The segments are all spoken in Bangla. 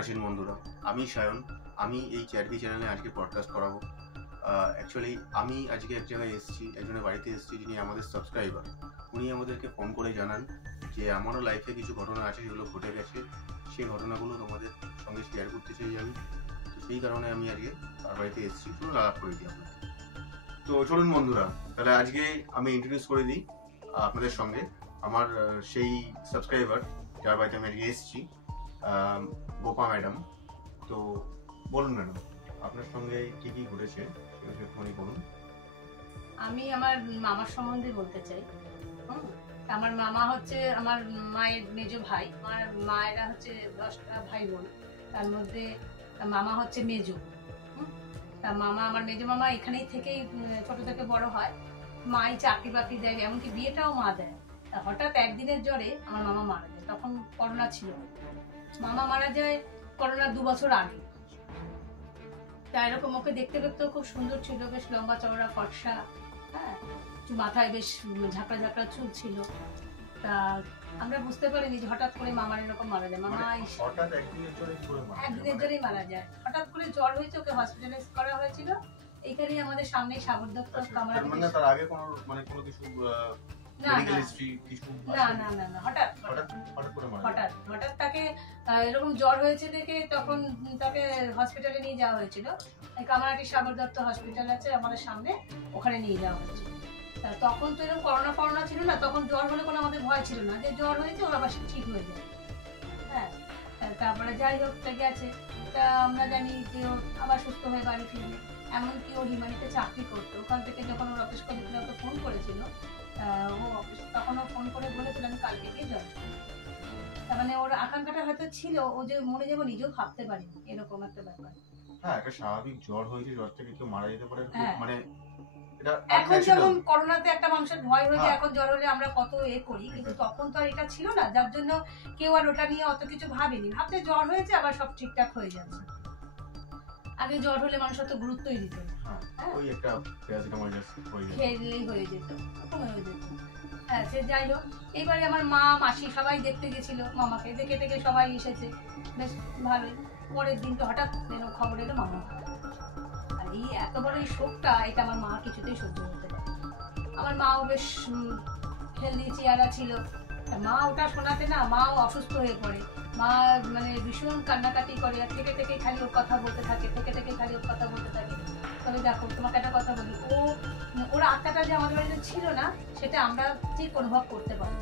আছেন বন্ধুরা? আমি সায়ন। আমি এই চ্যাটবি চ্যানেলে আজকে পডকাস্ট করাবো। অ্যাকচুয়ালি আমি আজকে এক জায়গায় এসেছি, একজনের বাড়িতে এসেছি যিনি আমাদের সাবস্ক্রাইবার। উনি আমাদেরকে ফোন করে জানান যে আমারও লাইফে কিছু ঘটনা আছে যেগুলো ঘটে গেছে, সেই ঘটনাগুলো তোমাদের সঙ্গে শেয়ার করতে চাই আমি। তো সেই কারণে আমি আজকে তার বাড়িতে এসেছি, শুধু আলাপ করে দিই আপনাকে। তো চলুন বন্ধুরা, তাহলে আজকে আমি ইন্ট্রোডিউস করে দিই আপনাদের সঙ্গে আমার সেই সাবস্ক্রাইবার যার বাড়িতে আমি আজকে এসেছি, গোপা ম্যাডাম। তো বলুন ম্যাডাম, আপনার সঙ্গে কি কি ঘটেছে সেটা একটুখানি বলুন। আমি আমার মামার সম্বন্ধে বলতে চাই। আমার মামা হচ্ছে আমার মায়ের মেজ ভাই। আমার মায়েরা হচ্ছে 10টা ভাই বোন, তার মধ্যে মামা হচ্ছে মেজো। তা মামা, আমার মেজো মামা এখানেই থেকেই ছোট থেকে বড় হয়। মাই চাকরি বাকরি দেয়, এমনকি বিয়েটাও মা দেয়। তা হঠাৎ একদিনের জ্বরে আমার মামা মারা যায়। তখন করোনা ছিল। মামা মারা যায় করোনা 2 বছর আগে। তা এরকম ওকে দেখতে দেখতেও খুব সুন্দর ছিল, বেশ লম্বা চওড়া ফর্সা, হ্যাঁ, মাথায় বেশ ঝাঁকড়া ঝাঁকড়া চুল ছিল। তা আমরা বুঝতে পারিনি যে হঠাৎ করে মামার এরকম মারা যায়। মামা হঠাৎ একদিনের জ্বরেই মারা যায়। হঠাৎ করে জ্বর হয়েছে, ওকে হসপিটালাইজ করা হয়েছিল এইখানেই আমাদের সামনে সাগর দত্ত কামরা। মানে তার আগে কোনো কিছু মেডিকেল হিস্ট্রি কিছু না, হঠাৎ তাকে এরকম জ্বর হয়েছে দেখে তখন তাকে হসপিটালে নিয়ে যাওয়া হয়েছিল। কামারহাটি সাগর দত্ত হসপিটাল আছে আমাদের সামনে, ওখানে নিয়ে যাওয়া হয়েছিল। তখন তো এরকম করোনা ছিল না, তখন জ্বর হলে কোনো আমাদের ভয় ছিল না, যে জ্বর হয়েছে ওর আবার ঠিক হয়ে যায়। হ্যাঁ, তারপরে যাই হোক গেছে। তা আমরা জানি যে ও আবার সুস্থ হয়ে বাড়ি ফিরবে। এমনকি ও হিমানিতে চাকরি করতো, ওখান থেকে যখন ওর অফিস কলিগরা ওকে ফোন করেছিল, ও অফিস তখনও ফোন করে বলেছিল আমি কালকে গিয়ে জয়েন করবো। তার মানে ওর আকাঙ্ক্ষাটা হয়তো ছিল, ও যে মরে যাবো নিজেও ভাবতে পারিনি, এরকম একটা ব্যাপার। হ্যাঁ, একটা স্বাভাবিক জ্বর হয়েছে, জ্বর থেকে কেউ মারা যেতে পারে, মানে এখন যেমন করোনাতে একটা মানুষের ভয় হয়ে যায়, এখন জ্বর হলে আমরা কত করি, কিন্তু তখন তো আর এটা ছিল না, যার জন্য কেউ আর ওটা নিয়ে অত কিছু ভাবেনি। ভাবতে জ্বর হয়েছে আবার সব ঠিকঠাক হয়ে যাচ্ছে। আগে জ্বর হলে মানুষ অত গুরুত্বই দিত না, ওই একটা প্যারাসিটামল খেলেই হয়ে যেত, হয়ে যেত। হ্যাঁ, সে যাই হোক। এইবারে আমার মা মাসি সবাই দেখতে গেছিল মামাকে, দেখে টেকে সবাই এসেছে, বেশ ভালোই। পরের দিনটা হঠাৎ খবর এলো মামা। আর এই এত বড় এই শোকটা, এটা আমার মা কিছুতেই সহ্য করতে পারে। আমার মাও বেশ হেলদি চেহারা ছিল। মা ওটা শোনাতে না, মাও অসুস্থ হয়ে পড়ে। মা মানে ভীষণ কান্নাকাটি করে, আর থেকে থেকে খালি ওর কথা বলতে থাকে, তবে দেখো তোমাকে একটা কথা বলি, ওর আত্মাটা যে আমাদের বাড়িতে ছিল না, সেটা আমরা ঠিক অনুভব করতে পারি।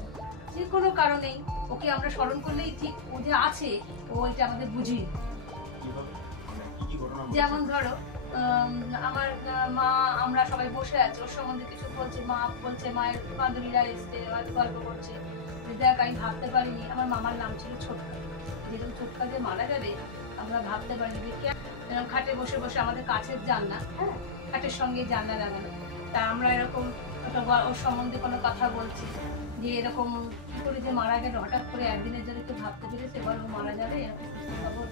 যে কোনো কারণেই ওকে আমরা স্মরণ করলেই ঠিক ও যে আছে, ও এটা আমাদের বুঝি। যেমন ধরো আমার মা, আমরা সবাই বসে আছি, ওর সম্বন্ধে কিছু বলছে, মা বলছে, মায়ের বান্ধবীরা এসছে, গল্প করছে, দেখ আমি ভাবতে পারিনি আমার মামার নাম ছিল ছোটকা, যেরকম ছোটকা যে মারা যাবে আমরা ভাবতে পারিনি। খাটে বসে বসে আমাদের কাছের জানলা, হ্যাঁ, খাটের সঙ্গে জানলা লাগানো, তা আমরা এরকম ওর সম্বন্ধে কোনো কথা বলছি যে এরকম কি করে যে মারা গেল, হঠাৎ করে একদিনের জন্য একটু ভাবতে পেরেছে বলো মারা যাবে, এরকম খবর।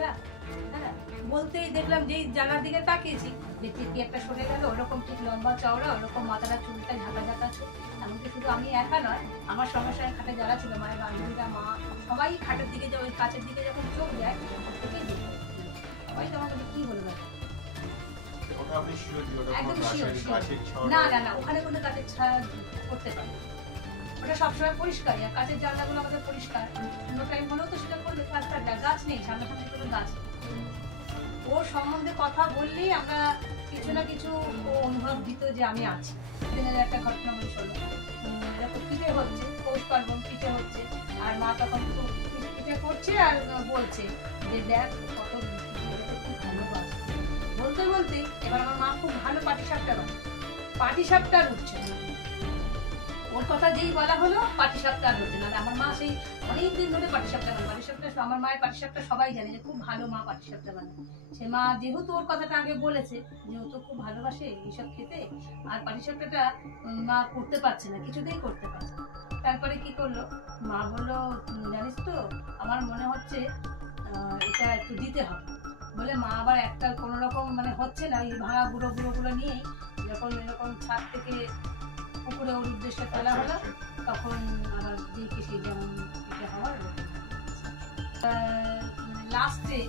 হ্যাঁ, বলতেই দেখলাম যেই জানার দিকে তাকিয়েছি, দেখছি কি একটা সরে গেল, ওরকম ঠিক লম্বা চওড়া, ওরকম মাথাটা চুলটা ঝাঁকা ঝাঁকা চুল। এমনকি শুধু আমি একা নয়, আমার সঙ্গে সঙ্গে খাটে যারা ছিল, মায়ের বান্ধবীরা, মা, সবাই খাটের দিকে, ওই কাছের দিকে যখন চোখ যায় প্রত্যেকেই দেখে, সবাই তো আমাকে কি বলবে, না ওখানে কোনো কাঠের ছায়া করতে পারে, ওটা সবসময় পরিষ্কারই। আর কাঠের জানলাগুলো আমাদের পরিষ্কার, অন্য টাইম হলেও তো সেটা করবে। গাছ নেই, সামনাসামনি কোনো গাছ নেই। ওর সম্বন্ধে কথা বললেই আমরা কিছু না কিছু অনুভব দিত যে আমি আছি। দিনের একটা ঘটনা বলে চলো, এরকম পিঠে হচ্ছে, পৌষ পার্বণ পিঠে হচ্ছে, আর মা তখন পিঠে করছে আর বলছে যে দেখ কত ভালোবাসে। বলতে বলতে এবার আমার মা খুব ভালো পাটিসাপটা বানায়, পাটিসাপটা উঠছে না, ওর কথা যেই বলা হলো পাটিসাপটা আর হচ্ছে না। আমার মা সেই অনেকদিন ধরে পাটিসাপটা বানায়। পাটিসাপটা আমার মায়ের পাটিসাপটা সবাই জানে যে খুব ভালো মা পাটিসাপটা বানায়। সে মা যেহেতু ওর কথাটা আগে বলেছে যে ও তো খুব ভালোবাসে এইসব খেতে, আর পাটিসাপটাটা মা করতে পারছে না, কিছুতেই করতে পারছে না। তারপরে কি করলো, মা বললো জানিস তো আমার মনে হচ্ছে এটা একটু দিতে হবে বলে, মা আবার একটা কোনো রকম মানে হচ্ছে না, ওই ভাঙা গুঁড়োগুলো নিয়েই যখন এরকম ছাদ থেকে পুকুরে ওর উদ্দেশ্যে তোলা হলো, তখন আবার দেখে সেই যেমন এটা হওয়ার মানে লাস্টে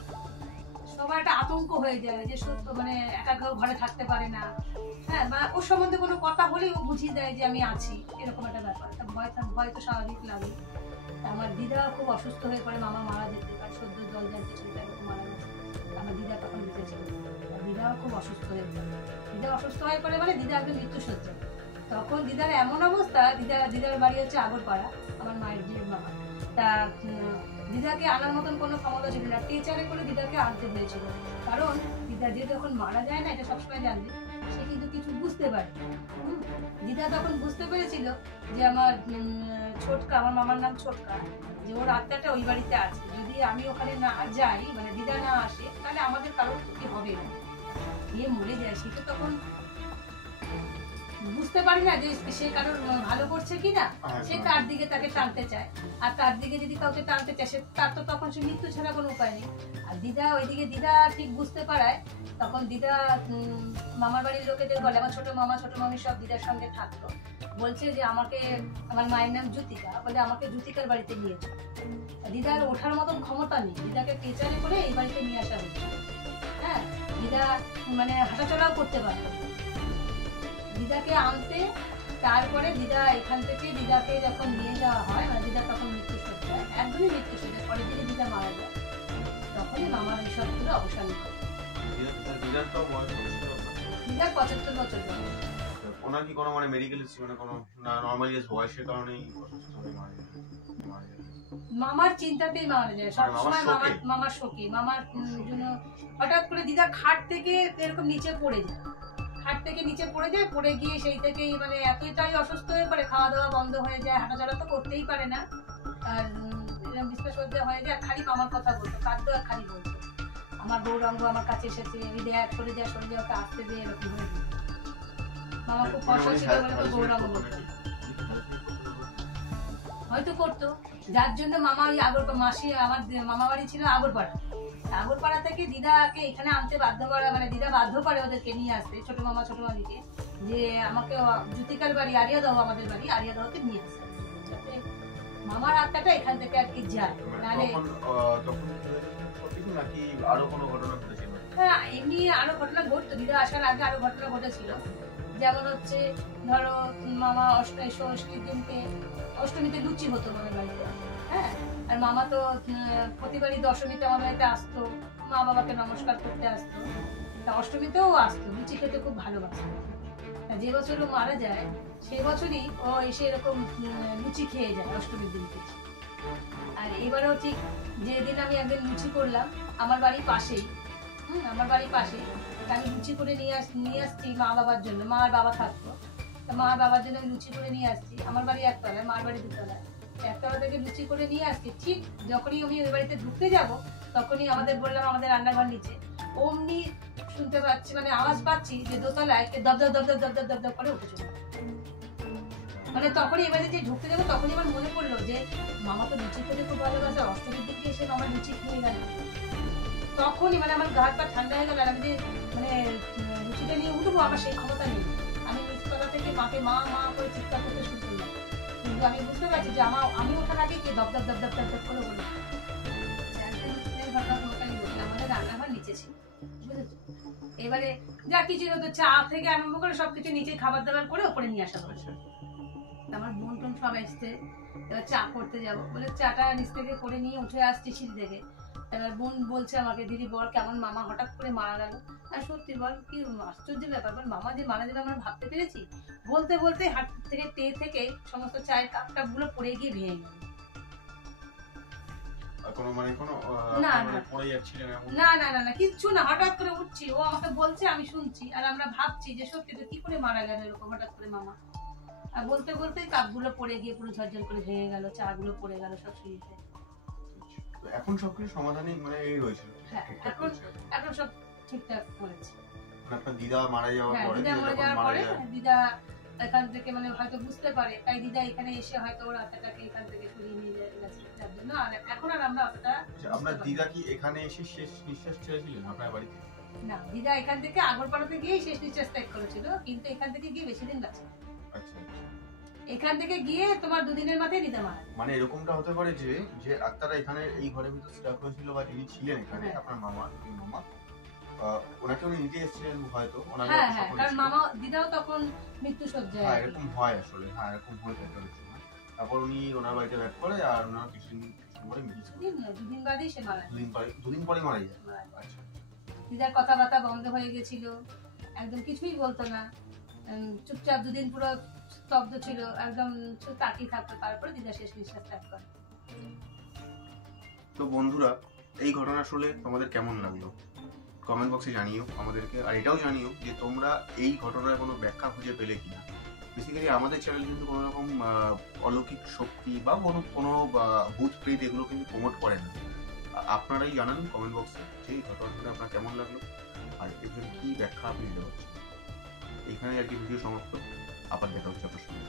সবার একটা আতঙ্ক হয়ে যায় যে সত্য মানে একা কেউ ঘরে থাকতে পারে না। হ্যাঁ, বা ওর সম্বন্ধে কোনো কথা হলেই ও বুঝিয়ে দেয় যে আমি আছি, এরকম একটা ব্যাপার। ভয় তো স্বাভাবিক লাগে। আমার দিদা খুব অসুস্থ হয়ে পড়ে, মামা মারা যেতে পারে, সদ্য জল জানতে ছিল এরকম মারা গেছে। আমার দিদা তখন বেঁচে ছিল, দিদাও খুব অসুস্থ হয়ে পড়ে। দিদা অসুস্থ হয়ে পড়ে মানে দিদা একদম মৃত্যুসজ্জা। তখন দিদার এমন অবস্থা, দিদার বাড়ি হচ্ছে আগরপাড়া, আমার মায়ের বিয়ের মামা। তা দিদাকে আনার মতন কোনো ক্ষমতা ছিল না, টিচারে করে দিদাকে আনতে হয়েছিল। কারণ দিদা যে যখন মারা যায় না, এটা সবসময় জানবে, সে কিন্তু কিছু বুঝতে পারে। দিদা তখন বুঝতে পেরেছিল যে আমার ছোটকা, আমার মামার নাম ছোটকা, যে ওর আত্মাটা ওই বাড়িতে আছে। যদি আমি ওখানে না যাই, মানে দিদা না আসে, তাহলে আমাদের কারোর ক্ষতি হবে না, দিয়ে মরে যায়। সেটা তখন বুঝতে পারি না যে সে কারোর ভালো করছে কিনা, সে তার দিকে তাকে টানতে চায়। আর তার দিকে যদি কাউকে টানতে চায়, সে তার তো তখন সে মৃত্যু ছাড়া কোনো উপায় নেই। আর দিদা ওইদিকে দিদা ঠিক বুঝতে পারায় তখন দিদা মামার বাড়ির লোকেদের বলে, আমার ছোট মামা ছোট মামি সব দিদার সঙ্গে থাকতো, বলছে যে আমাকে, আমার মায়ের নাম জ্যোতিকা, বলে আমাকে জ্যোতিকার বাড়িতে নিয়েছে। দিদার ওঠার মতন ক্ষমতা নেই, দিদাকে টেচারে করে এই বাড়িতে নিয়ে আসা হয়েছে। হ্যাঁ, দিদা মানে হাঁটাচলাও করতে পারে। দিদাকে আনতে, তারপরে দিদা এখান থেকে দিদাকে যখন নিয়ে যাওয়া হয়, মানে দিদা তখন মৃত্যুসজ্জায়, একদমই মৃত্যুসজ্জায়, পরের দিনে দিদা মারা যায়। তখনই মামার এইসব পুরো অবসান করে। দিদার 75 বছর বয়স। ওনার কি কোনো মানে মেডিকেল হিস্ট্রি, মানে কোনো না নরমালি বয়সের কারণেই অসুস্থ হয়ে মারা যায়? মামার চিন্তাতেই মারা যায় সবসময়, মামার শোকে, মামার জন্য। হঠাৎ করে দিদা খাট থেকে এরকম নিচে পড়ে যায়, খাট থেকে নিচে পড়ে যায়, পড়ে গিয়ে সেই থেকেই মানে এতটাই অসুস্থ হয়ে পড়ে, খাওয়া দাওয়া বন্ধ হয়ে যায়, হাঁটাচলা তো করতেই পারে না, আর বিশ্বসজ্জা হয়ে যায়। খালি মামার কথা বলতো, কাঁদতো আর খালি বলতো, আমার গৌরাঙ্গ আমার কাছে এসেছে, দেখ সরে যা সরে যা, ওকে আসতে দিয়ে, এরকম হয়ে যায়। মামা খুব কষ্ট ছিল বলে গৌরাঙ্গ বলতো, হয়তো করতো, যার জন্য মামা ওই মাসি, আমার মামা বাড়ি ছিল আগরপাড়া, আগরপাড়া থেকে দিদাকে এখানে আনতে বাধ্য করা, মানে দিদা বাধ্য করে ওদেরকে নিয়ে আসতে, ছোট মামা ছোট মামিকে, যে আমাকে জ্যোতিকার বাড়ি আরিয়াদহ, আমাদের বাড়ি আরিয়াদহতে নিয়ে আসে, যাতে মামার আত্মাটা এখান থেকে আর কি যায়। নাহলে হ্যাঁ, এমনি আরো ঘটনা ঘটতো, দিদা আসার আগে আরো ঘটনা ঘটেছিল। যেমন হচ্ছে ধরো মামা ষষ্ঠীর দিনকে, অষ্টমীতে লুচি হতো আমাদের বাড়িতে। হ্যাঁ, আর মামা তো প্রতিবারই দশমীতে আমার বাড়িতে আসতো, মা বাবাকে নমস্কার করতে আসতো, তা অষ্টমীতেও আসতো, লুচি খেতে খুব ভালোবাসতো। যে বছর ও মারা যায় সেই বছরই ও এসে এরকম লুচি খেয়ে যায় অষ্টমীর দিনকে। আর এবারেও ঠিক যেদিন আমি একদিন লুচি করলাম, আমার বাড়ির পাশেই, আমার বাড়ির পাশেই, আমি লুচি করে নিয়ে আসছি মা বাবার জন্য, মা আর বাবা থাকতো, তা মা বাবার জন্য আমি লুচি করে নিয়ে আসছি। আমার বাড়ি একতলায়, মার বাড়ি দুতলায়, একতলা থেকে লুচি করে নিয়ে আসছি। ঠিক যখনই আমি ওই বাড়িতে ঢুকতে যাব, তখনই আমাদের বললাম আমাদের রান্নাঘর নিচে, অমনি শুনতে পাচ্ছি, মানে আওয়াজ পাচ্ছি যে দোতলায় দপ দপ দপ দপ দপ দপ দপ করে উঠে চলে। মানে তখনই এবারে যে ঢুকতে যাবো, তখনই আমার মনে পড়লো যে মামা তো লুচি খেতে খুব ভালোবাসে, অষ্টমীর দিকে এসে মামা লুচি খেয়ে গেল। তখনই মানে আমার গা হাত পা ঠান্ডা হয়ে গেল, আর আমি যে মানে লুচিটা নিয়ে উঠবো, আমার সেই ক্ষমতা নেই। আমি নিচতলা থেকে মাকে মা মা করে চিৎকার করতে শুরু করলাম, কিন্তু আমি বুঝতে পারছি যে আমি ওঠার আগে কে দপ দপ দপ দপ দপ করে বলে। আমাদের রান্নাঘর নিচে ছিল, বুঝেছো? এবারে যা কিছু হতো, চা থেকে আরম্ভ করে সবকিছু নিচে খাবার দাবার করে ওপরে নিয়ে আসা হয়েছে। আমার বোন টোন সব এসছে, এবার চা করতে যাবো বলে চাটা নিচ থেকে করে নিয়ে উঠে আসছি সিঁড়ি থেকে। এবার বোন বলছে আমাকে, দিদি বল কেমন মামা হঠাৎ করে মারা গেল। আর সত্যি বল, কি আশ্চর্য ব্যাপার, বল মামা যে মারা যাবে আমরা ভাবতে পেরেছি। বলতে বলতে হাত থেকে থেকে সমস্ত চায়ের কাপ টাপ গুলো পড়ে গিয়ে ভেঙে গেল। না কিচ্ছু না, হঠাৎ করে উঠছি, ও আমাকে বলছে, আমি শুনছি, আর আমরা ভাবছি যে সত্যি তো কি করে মারা গেল এরকম হঠাৎ করে মামা। আর বলতে বলতে কাপগুলো পড়ে গিয়ে পুরো ঝরঝর করে ভেঙে গেল, চা গুলো পড়ে গেল সব সিঁড়িতে। এখন সবকিছু সমাধানই মানে এই হয়েছে। হ্যাঁ, এখন সব ঠিকঠাক করেছে। আপনার দিদা মারা যাওয়ার পরে দিদা এখান থেকে মানে হয়তো বুঝতে পারে, তাই দিদা এখানে এসে হয়তো ওর আত্মাটাকে এখান থেকে সরিয়ে নিয়ে গেছে, যার জন্য আর এখন আর আমরা অতটা। আপনার দিদা কি এখানে এসে শেষ নিঃশ্বাস ছেড়েছিলেন আপনার বাড়িতে? না, দিদা এখান থেকে আগরপাড়াতে গিয়ে শেষ নিঃশ্বাস ত্যাগ করেছিল, কিন্তু এখান থেকে গিয়ে বেশি দিন বাঁচে। আচ্ছা, এখান থেকে গিয়ে তোমার 2 দিনের মাথায় দিদা মারা যায়। মানে এরকমটা হতে পারে যে যে আত্মারা এখানে এই ঘরের ভিতর স্টাক হয়েছিল বা যিনি ছিলেন এখানে হ্যাঁ। আপনার মামা ওনাকে উনি নিতে এসেছিলেন হয়তো ওনার হ্যাঁ সাথে হ্যাঁ, সকলে কারণ ছিল। মামা দিদাও তখন মৃত্যু সজ্জায় হ্যাঁ আর কি। এরকম হয় আসলে, হ্যাঁ এরকম হয়ে থাকে অনেক সময়। তারপর উনি ওনার বাড়িতে ব্যাক করে আর ওনার কিছুদিন পরে মিলিয়ে কিছুদিন না, 2 দিন বাদেই সে মারা যায়। দুদিন পরে মারা যায়। মারা যায়। আচ্ছা দিদার কথাবার্তা বন্ধ হয়ে গেছিল, একদম কিছুই বলতো না, চুপচাপ 2 দিন পুরো স্তব্ধ ছিল, একদম শুধু তাকিয়ে থাকতো। তারপরে দিদা শেষ নিঃশ্বাস ত্যাগ করে। তো বন্ধুরা, এই ঘটনা আসলে তোমাদের কেমন লাগলো কমেন্ট বক্সে জানিও আমাদেরকে, আর এটাও জানিও যে তোমরা এই ঘটনার কোনো ব্যাখ্যা খুঁজে পেলে কিনা। বেসিক্যালি আমাদের চ্যানেল কিন্তু কোনো রকম অলৌকিক শক্তি বা কোনো ভূত প্রেত এগুলো কিন্তু প্রমোট করে না। আপনারাই জানান কমেন্ট বক্সে যে এই ঘটনাটা আপনার কেমন লাগলো আর এর কি ব্যাখ্যা আপনি দিতে পারছেন। এইখানে আর কি ভিডিও সমাপ্ত, আবার দেখা হচ্ছে আপনার সঙ্গে।